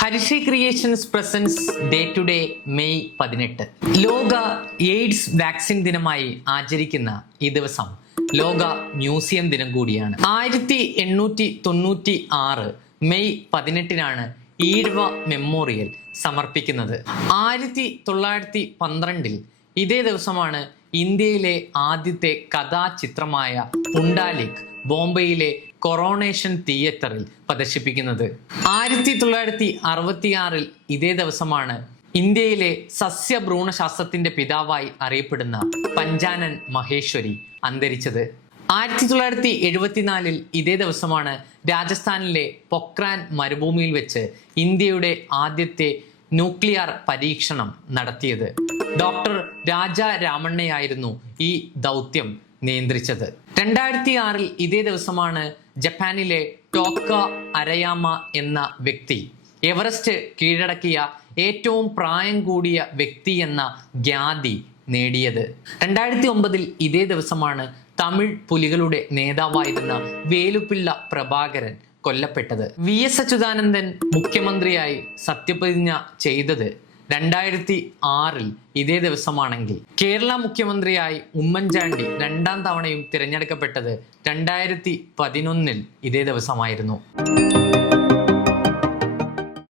Harisree creations presents day to day May 18 ലോക AIDS vaccine ദിനമായി ആചരിക്കുന്ന ഈ ദിവസം ലോക മ്യൂസിയം ദിനം കൂടിയാണ്. 1896 മെയ് 18 ഈഴവ മെമ്മോറിയൽ സമർപ്പിക്കുന്നത്. 1912 ഇതേ ദിവസമാണ് ഇന്ത്യയിലെ ആദ്യത്തെ കഥാചിത്രമായ പുണ്ടാലിക് ബോംബെയിലെ കൊറോണേഷൻ തിയേറ്ററിൽ പ്രദർശിപ്പിക്കുന്നത്. 1966 ഇതേ ദിവസമാണ് ഇന്ത്യയിലെ സസ്യഭ്രൂണശാസ്ത്രത്തിന്റെ പിതാവായി അറിയപ്പെടുന്ന പഞ്ചാനൻ മഹേശ്വരി അന്തരിച്ചത്. 1974 ഇതേ ദിവസമാണ് രാജസ്ഥാനിലെ പൊക്രാൻ മരുഭൂമിയിൽ വെച്ച് ഇന്ത്യയുടെ ആദ്യത്തെ ന്യൂക്ലിയർ പരീക്ഷണം നടത്തിയത്. ഡോക്ടർ രാജ രാമണ്ണയായിരുന്നു ഈ ദൗത്യം നിയന്ത്രിച്ചത്. 2006 ഇതേ ദിവസമാണ് ജപ്പാനിലെ ടോക്ക അരയാമ എന്ന വ്യക്തി എവറസ്റ്റ് കീഴടക്കിയ ഏറ്റവും പ്രായം കൂടിയ വ്യക്തി എന്ന ഖ്യാതി നേടിയത്. 2009 ഇതേ ദിവസമാണ് തമിഴ് പുലികളുടെ നേതാവായിരുന്ന വേലുപ്പിള്ള പ്രഭാകരൻ കൊല്ലപ്പെട്ടത്. VS അച്യുതാനന്ദൻ മുഖ്യമന്ത്രിയായി സത്യപ്രതിജ്ഞ ചെയ്തത് 2006 ഇതേ ദിവസമാണെങ്കിൽ കേരള മുഖ്യമന്ത്രിയായി ഉമ്മൻചാണ്ടി 2ാം തവണയും തിരഞ്ഞെടുക്കപ്പെട്ടത് 2011 ഇതേ ദിവസമായിരുന്നു.